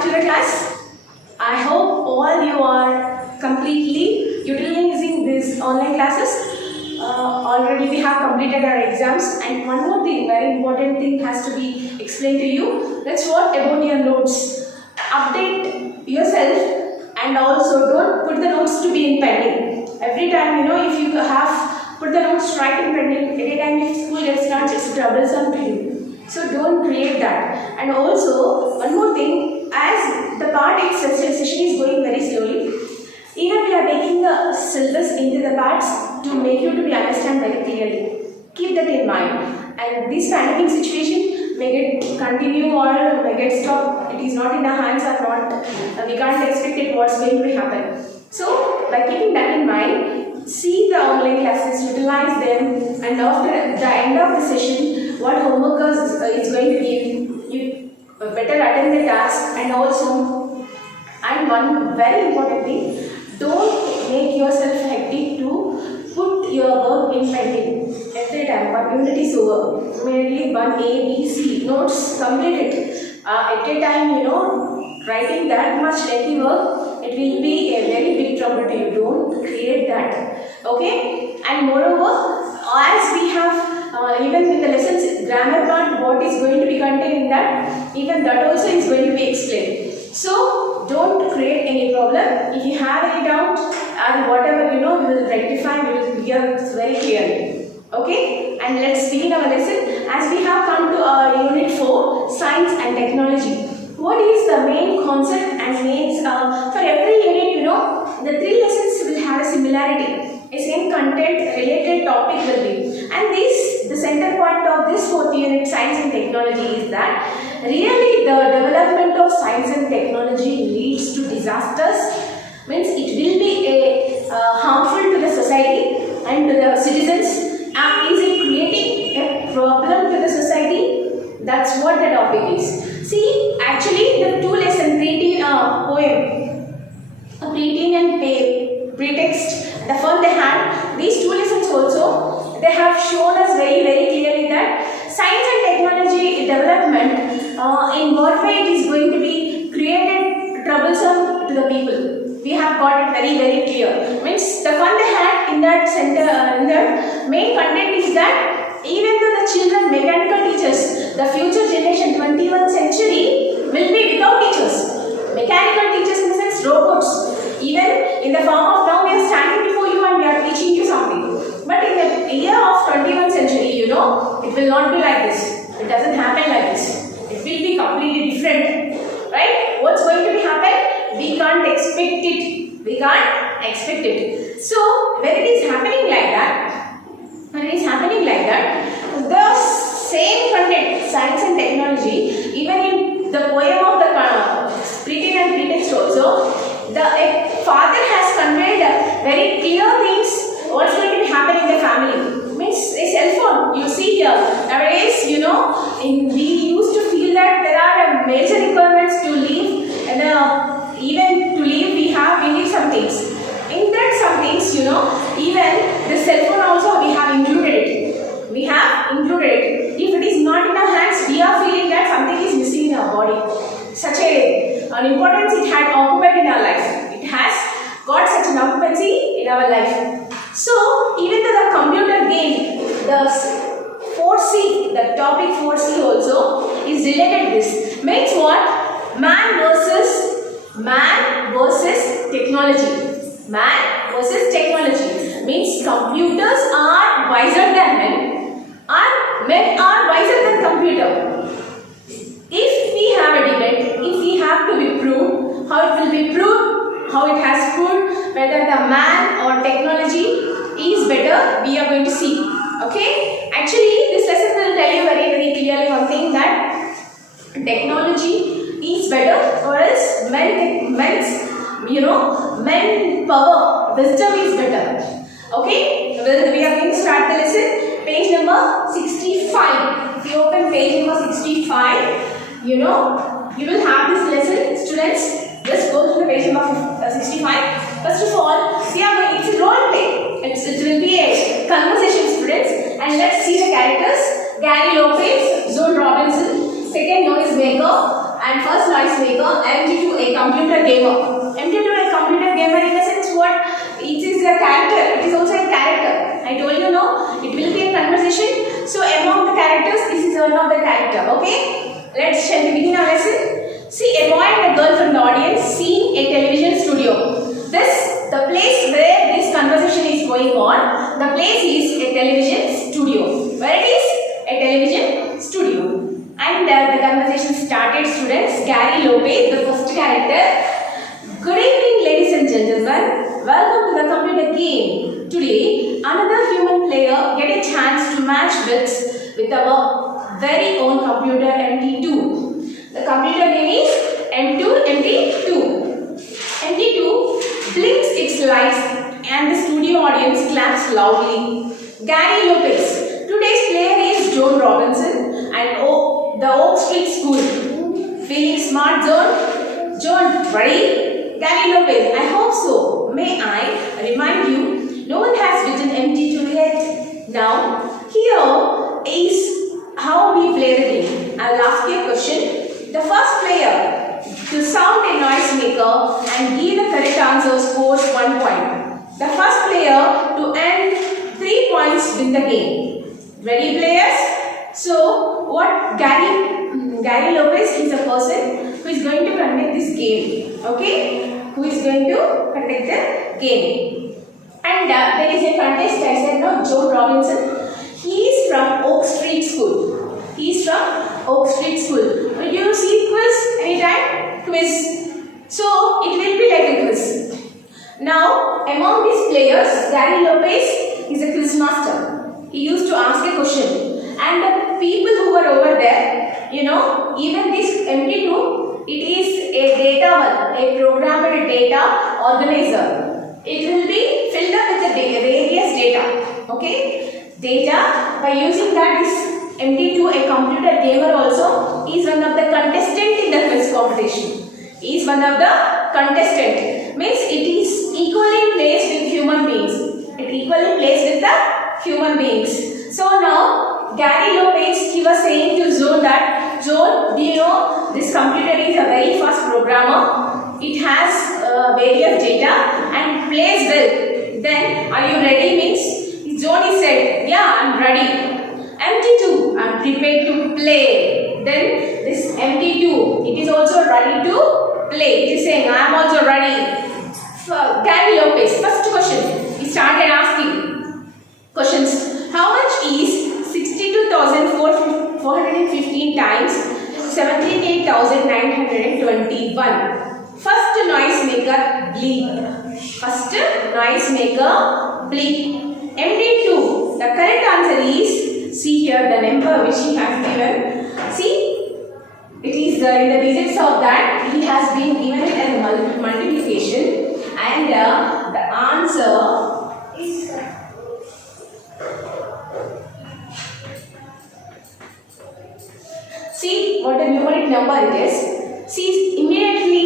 back to the class. I hope all you are completely utilizing these online classes. Already we have completed our exams, and one more thing, very important thing has to be explained to you. That's what about your notes. Update yourself, and also don't put the notes to be in pending. Every time, if you have put the notes right in pending, anytime if school gets started, it's troublesome to you. So don't create that. And also one more thing, as the part session is going very slowly, even we are taking the syllabus into the parts to make you to be understand very clearly. Keep that in mind. And this panicking situation may get continue or may get stopped. It is not in our hands or not. We can't expect it what's going to happen. So by keeping that in mind, see the online classes, utilize them, and after the end of the session, what homework is going to give, you better attend the task. And one very important thing, don't make yourself hectic to put your work in pending. Every time one unit is over, merely one A, B, C notes, complete it. At a time, writing that much lengthy work, it will be a very big trouble to you. Don't create that. Okay? And moreover, as we have even in the lessons, grammar part, what is going to be contained in that, even that also is going to be explained. So don't create any problem. If you have any doubt and whatever we will rectify, we will clear very clearly. Okay? And let's begin our lesson. As we have come to our unit 4, science and technology. What is the main concept and main for every unit, the 3 lessons will have a similarity. A same content related topic will be, and the center point of this 4th unit, science and technology, is that really the development of science and technology leads to disasters, means it will be harmful to the society and to the citizens, and is it creating a problem to the society? That's what the topic is. See, actually the 2 lesson poem, pre-teen and pretext, the fun they had, these 2 lessons also, they have shown us very clearly that science and technology development, in what way it is going to be created troublesome to the people. We have got it very clear. Means the fun they had in that center, in the main content is that even though the children, mechanical teachers, the future generation, 21st century will be without teachers. Mechanical teachers in the sense robots. Even in the form of now we are standing before you and we are teaching you something. But in the year of 21st century, it will not be like this. It doesn't happen like this. It will be completely different. Right? What's going to be happen? We can't expect it. We can't expect it. So, when it is happening like that, the same content, science and technology, even in the poem of the pre-teen and pretext also, the father has conveyed very clear things what's going to be happening in the family. Means a cell phone, you see here, nowadays, we used to feel that there are major requirements to live, and even to live we need some things. In that some things, even the cell phone also we have included it. If it is not in our hands, we are feeling that something is missing in our body. Such an importance it had occupied in our life. It has got such an occupancy in our life. So, even though the computer game, the 4C, the topic 4C also is related to this. Means what? Man versus technology. Man versus technology. Means computers are wiser than men, and men are wiser than computer. If we have a debate, if we have to be proved, how it will be proved, how it has proved, whether the man or technology is better, we are going to see. Okay? Actually, this lesson will tell you very clearly one thing, that technology is better, or else men power, wisdom is better. Okay? Well, we are going to start the lesson. Page number 65. If you open page number 65, you will have this lesson. Students, just go to the page number 65. First of all, it's a role play. It will be a conversation, students. And let's see the characters. Gary Lopez, Zone Robinson, second known as Maker, And first noise maker, MT2, a computer gamer. MT2, a computer gamer in the sense what? It is a character. It is also a character. I told you no. It will be a conversation. So among the characters, this is one of the character. Okay. Shall we begin our lesson? See, a boy and a girl from the audience seeing a television studio. The place where this conversation is going on, the place is a television studio. Where it is? A television studio. And the conversation started, students. Gary Lopez, the first character. Good evening, ladies and gentlemen. Welcome to the computer game. Today, another human player get a chance to match wits with our very own computer MT2. The computer name is MT2. MT2 blinks its lights and the studio audience claps loudly. Gary Lopez. Today's player is Joan Robinson and the Oak Street School. Feeling smart, Joan? Joan, ready? Gary Lopez, I hope so. May I remind you, no one has written MT2 yet. Now, here is how we play the game. I will ask you a question. The first player to sound a noise maker and give the correct answer scores 1 point. The first player to earn 3 points win the game. Ready, players? So, what Gary Lopez is a person who is going to conduct this game. Okay? Who is going to conduct the game. And there is a contestant, I said no, Joan Robinson. He is from Oak Street School. He is from Oak Street School. Did you see quiz anytime? Quiz. So, it will be like a quiz. Now, among these players, Gary Lopez is a quiz master. He used to ask a question. And the people who were over there, you know, even this MT2, it is a data one, a programmed data organizer. It will be filled up with the various data. Okay? Data, by using that, this MT2, a computer gamer also, is one of the contestants in the quiz competition. Is one of the contestant. Means it is equally placed with human beings. It equally placed with the human beings. So now, Gary Lopez, he was saying to Joan that, Joan, do you know this computer is a very fast programmer. It has various data and plays well. Then, are you ready? Means, Joan is said, yeah, I'm ready. MT2, I'm prepared to play. Then, this MT2, it is also ready to play. It is saying, I'm also ready. So, Gary Lopez, first question, he started asking questions. How much is 62,415 times 78,921? First noise maker, bleep. First noise maker, bleep. MT2, the correct answer is, see here the number which he has given. See, it is in the digits of that, he has been given it as multiplication and the answer is see what the numeric number it is. See, immediately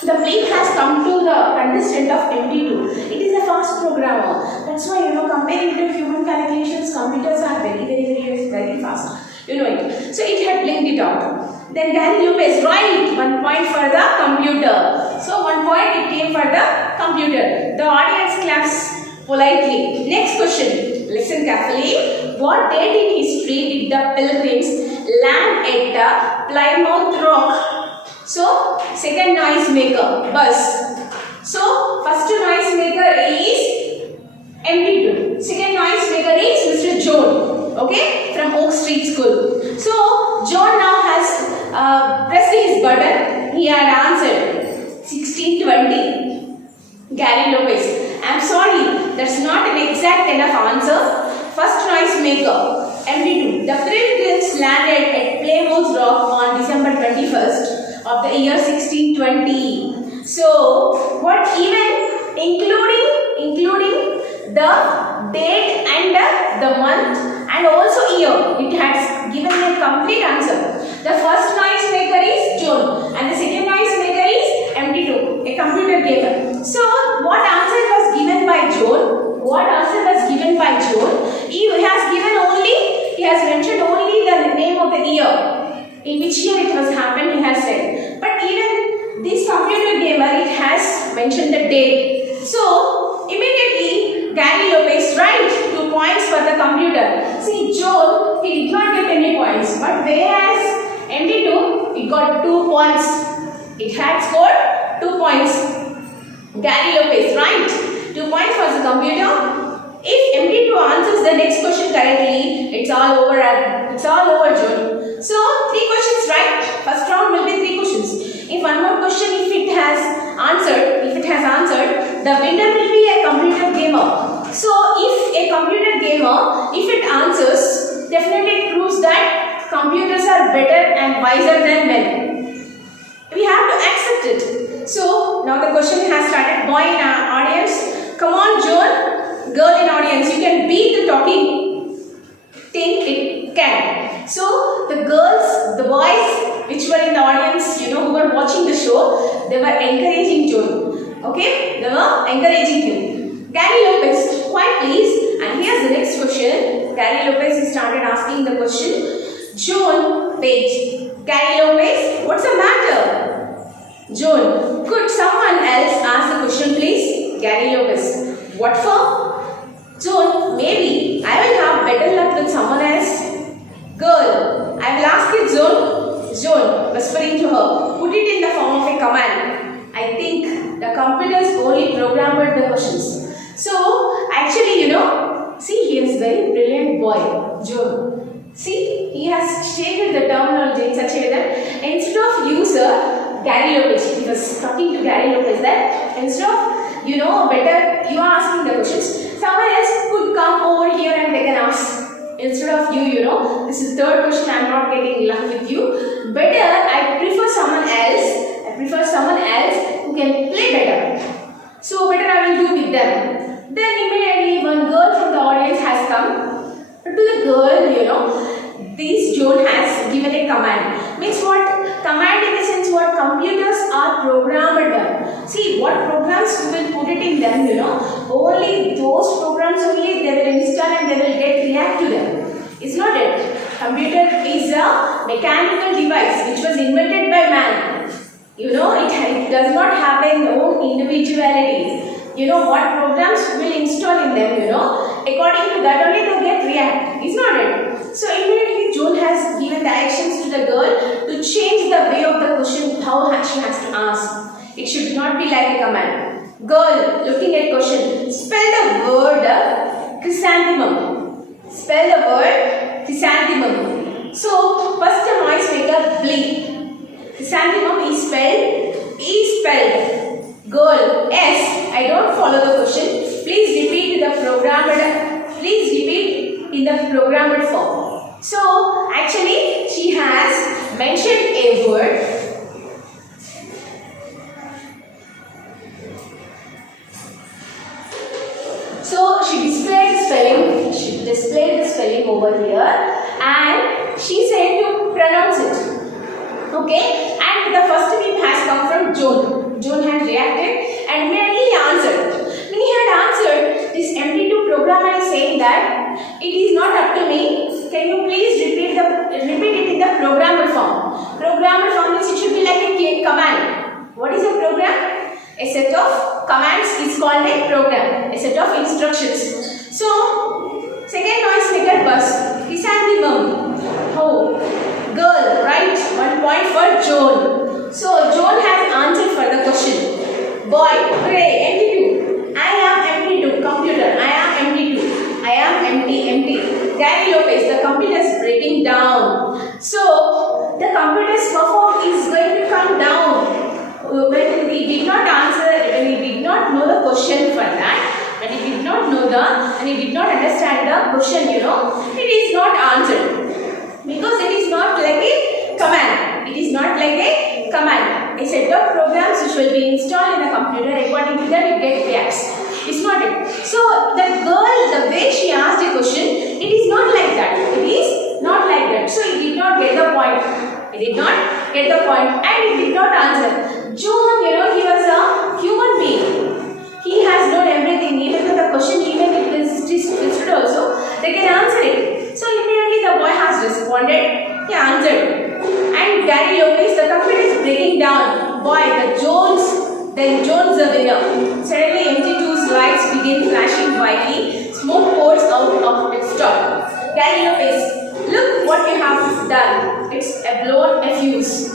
the bleep has come to the contestant of MT2. It is a fast programmer. That's why, you know, comparing to human calculations, computers are very fast. You know it. So it had blinked it out. Then Gary Lopez, right, 1 point for the computer. So 1 point it came for the computer. The audience claps politely. Next question. Listen carefully. What date in history did the Pilgrims land at the Plymouth Rock? So, second noise maker, buzz. So, first noise maker is MT2. Second noise maker is Mr. Joan. Okay, from Oak Street School. So, Joan now has pressed his button. He had answered 1620. Gary Lopez, I'm sorry, that's not an exact enough answer. First noise maker, MT2. The Pilgrims landed at Plymouth Rock on December 21st of the year 1620. So, what even including the date and the month and also year, it has given a complete answer. The first noise maker is Joan and the second noise maker is MT2, a computer gamer. So, what answer was given by Joan? What answer was given by Joan? He has mentioned only the name of the year in which which year it was happened, he has said. But even this computer gamer, it has mentioned the date. So immediately Gary Lopez write 2 points for the computer. See, Joel, he did not get any points, but whereas MD2, it got 2 points. It had scored 2 points. Gary Lopez, right? 2 points for the computer. If MD2 answers the next question correctly, it's all over. It's all over, Joel. So 3 questions, right? First round will be 3 questions. If one more question, if it has answered, the winner will be a computer gamer. So if a computer gamer, if it answers, definitely it proves that computers are better and wiser than men. We have to accept it. So now the question has started. Boy in our audience, come on, Joel. Girl in audience, you can beat the talking thing, it can. So the girls, the boys which were in the audience, who were watching the show, they were encouraging Joel. Okay, they were encouraging him. Gary Lopez, quiet please. And here's the next question. Gary Lopez started asking the question. Joel, wait. Gary Lopez, what's the matter? Joel, could someone else ask the question please? Gary Lopez, what for? Joel, maybe I will have better luck with someone else. Girl, I will ask it, Joel. Joel, whispering to her, put it in the form of a command. I think the computers only programmed the questions. So, actually, see, he is a very brilliant boy, Joel. See, he has stated the terminology in such a way that instead of user, Gary Lopez, he was talking to Gary Lopez that instead of better you are asking the questions, someone else could come over here and they can ask. Instead of you, this is third question, I am not getting luck with you. Better, I prefer someone else who can play better. So better I will do with them. Then immediately one girl from the audience has come. To the girl, this Joel has given a command. Means what? Command in the sense what? Computers are programmed. See, what programs we will put it in them, only those programs only they will install and they will react to them. It's not it. Computer is a mechanical device which was invented by man. It does not have its own individuality. What programs we will install in them, according to that only they react. It's not it. So immediately Joel has given directions to the girl to change the way of the question, how she has to ask. It should not be like a command. Girl, looking at question, spell the word chrysanthemum. Spell the word chrysanthemum. So first the noise maker bleep. Chrysanthemum is spelled. Girl, S. I don't follow the question. Please repeat in the programmed form. So actually she has mentioned a word. So she displayed the spelling over here and she said to pronounce it. Okay, and the first beep has come from Joel. Joel had reacted and immediately he answered. When he had answered, this MD2 programmer is saying that it is not up to me. Can you please repeat it in the programmed form? Programmed form means it should be like a command. What is a program? A set of commands is called a program. A set of instructions. So, second noise maker bus. Chrysanthemum. Oh, girl, right? 1 point for Joel. So, Joel has answered for the question. Boy, hooray, MD2. I am MD2. Computer, I am MD2. I am MD. Gary Lopez, the computer is breaking down. So, the computer's perform is going to come down. When we did not answer, when we did not know the question for that, when he did not know and he did not understand the question, it is not answered. Because it is not like a command. It is not like a command. A set of programs which will be installed in the computer, according to that it reacts. It's not it. So the girl, the way she asked a question, it is not like that. It is not like that. So he did not get the point. He did not get the point and he did not answer. Joel, he was a human being. He has known everything. Even though the question, even if it is twisted also, they can answer it. So immediately the boy has responded. He answered. And Gary Lopez, the computer is breaking down. Boy, then Jones the winner. Suddenly MG2's lights begin flashing brightly. Smoke pours out of its top. Gary Lopez, look what you have done. It's a blown fuse.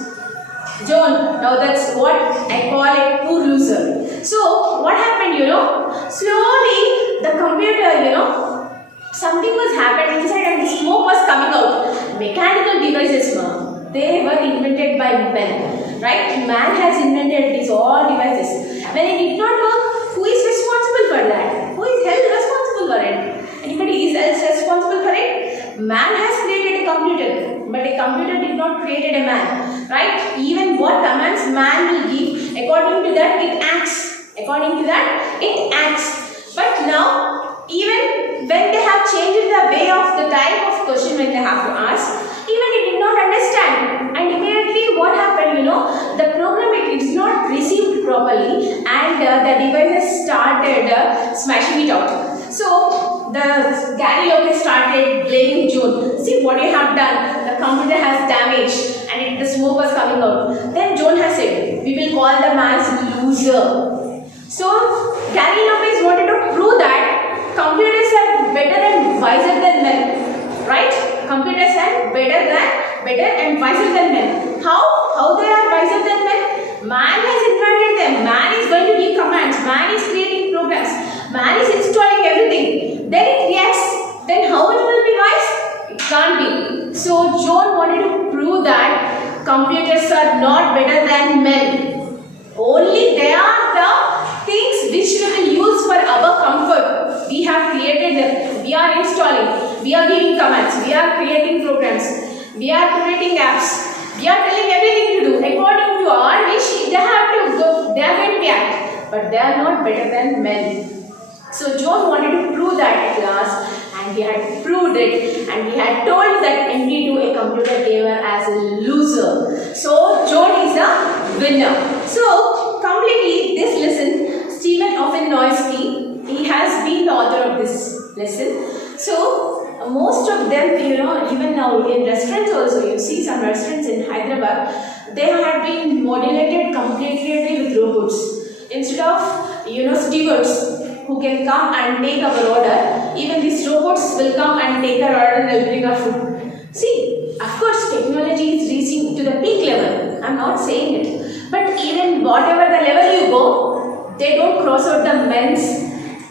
John, now that's what I call a poor loser. So what happened, slowly the computer, something was happening inside and the smoke was coming out. Mechanical devices, they were invented by men, right? Man has invented these all devices. When it did not work, who is responsible for that? Who is held responsible for it? Anybody else responsible for it? Man has created a computer, but a computer did not create a man, right? Even what commands man will give, according to that it acts. According to that it acts. But now, even when they have changed the way of the type of question when they have to ask, even it did not understand. And immediately what happened, the program it is not received properly and the devices started smashing it out. So the Gary Lopez started blaming Joan. See what you have done. The computer has damaged and the smoke was coming out. Then Joan has said, we will call the man as loser. So Gary Lopez wanted to prove that computers are better and wiser than men, right? Computers are better and wiser than men. How they are wiser than men? Man has invented them. Man is going to give commands. Man is creating programs. Man is installing everything. Then it reacts. Then how it will be wise? It can't be. So Joan wanted to prove that computers are not better than men. Only they are the things which we will use for our comfort. We have created them. We are installing. We are giving commands. We are creating programs. We are creating apps. We are telling everything to do. According to our wish, they have to go. They are going to react. But they are not better than men. So Joan wanted to prove that at last. And he had proved it. And he had told that MD2 a computer gamer as a loser. So Joan is a winner. So completely this lesson, Stephen Offennoisky, he has been the author of this lesson. So most of them, even now in restaurants also, you see some restaurants in Hyderabad, they have been modulated completely with robots. Instead of, stewards who can come and take our order, even these robots will come and take our order and will bring our food. See, of course, technology is reaching to the peak level. I'm not saying it. But even whatever the level you go, they don't cross out the men's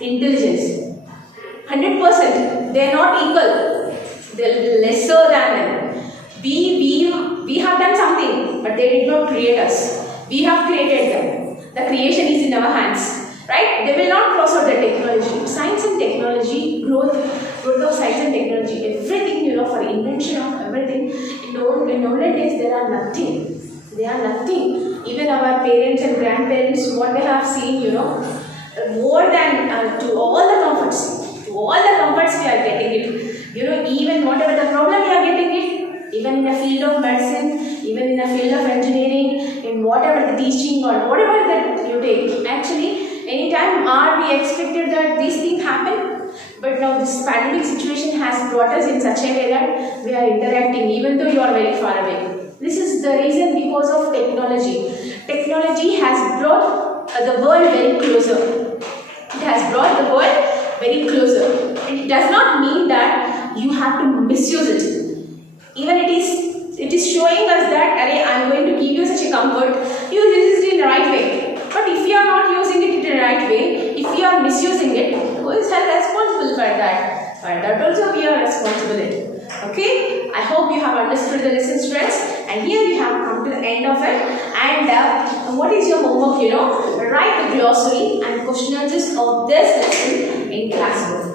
intelligence. 100%. They are not equal. They are lesser than them. We have done something, but they did not create us. We have created them. The creation is in our hands. Right? They will not cross out the technology. Science and technology, growth of science and technology, everything, for invention of everything. In olden days, there are nothing. They are nothing. Even our parents and grandparents, what they have seen, more than to all the comforts. To all the comforts we are getting it. Even whatever the problem we are getting it, even in the field of medicine, even in the field of engineering, in whatever the teaching or whatever that you take. Actually, anytime are we expected that these things happen? But now this pandemic situation has brought us in such a way that we are interacting even though you are very far away. This is the reason because of technology. Technology has brought the world very closer. It has brought the world very closer. And it does not mean that you have to misuse it. Even it is showing us that, I am going to give you such a comfort, use it in the right way. But if you are not using it in the right way, if you are misusing it, who is held responsible for that? For that also we are responsible. Okay? I hope you have understood the lesson, students. And here we have come to the end of it. And what is your homework? Write the glossary and question answers of this lesson in classroom.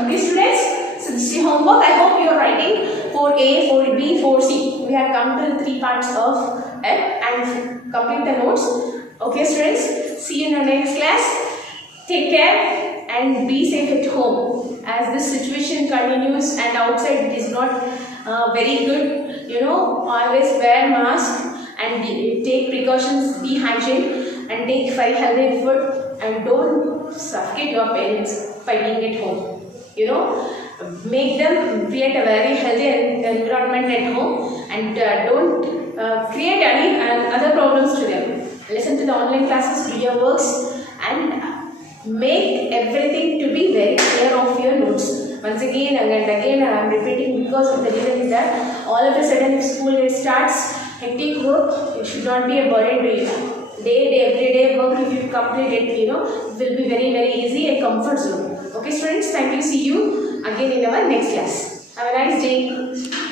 Okay, students, so this is your homework. I hope you are writing 4A, 4B, 4C. We have come to the 3 parts of it and complete the notes. Okay, students, see you in the next class. Take care and be safe at home, as this situation continues and outside it is not very good. Always wear mask and take precautions, be hygiene and take very healthy food, and don't suffocate your parents by being at home. Make them create a very healthy environment at home, and don't create any other problems to them. Listen to the online classes, do your works, and make everything to be very clear of your notes. Once again and again I am repeating, because of the reason is that all of a sudden if school day starts, hectic work, it should not be a burden to you. Everyday work, if you complete it, it will be very, very easy and comfort zone. Okay students, thank you. See you again in our next class. Have a nice day.